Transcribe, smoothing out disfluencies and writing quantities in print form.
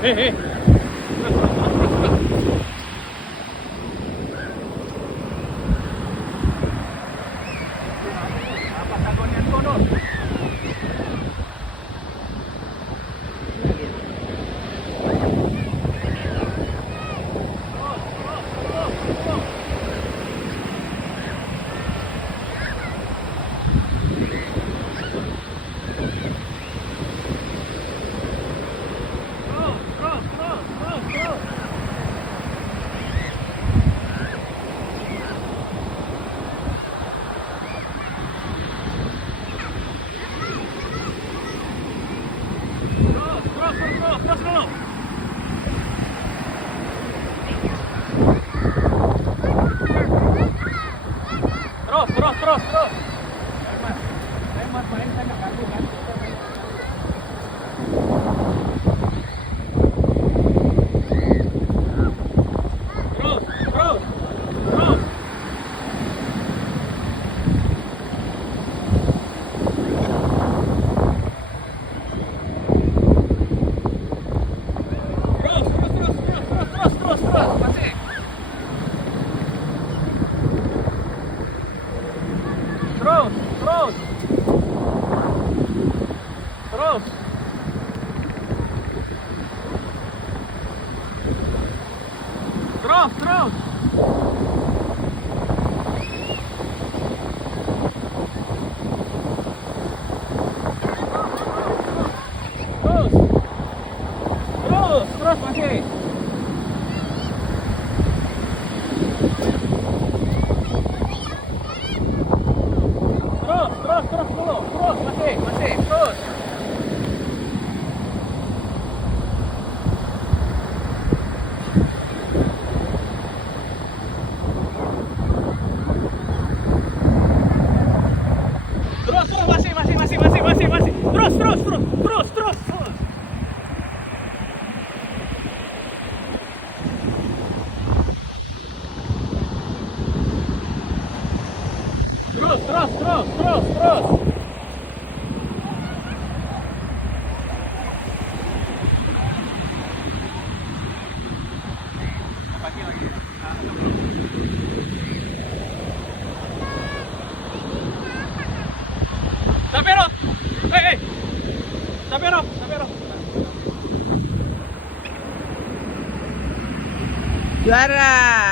Hei. Terus dulu. Terus. Hemat, main saya nggak ganggu kan. Terus. Masih. Terus. Terus masih. Terus dulu. Terus masih. Terus. Masih. Terus. Terus. Pagi lagi. Savero. Hey. Savero. Juara.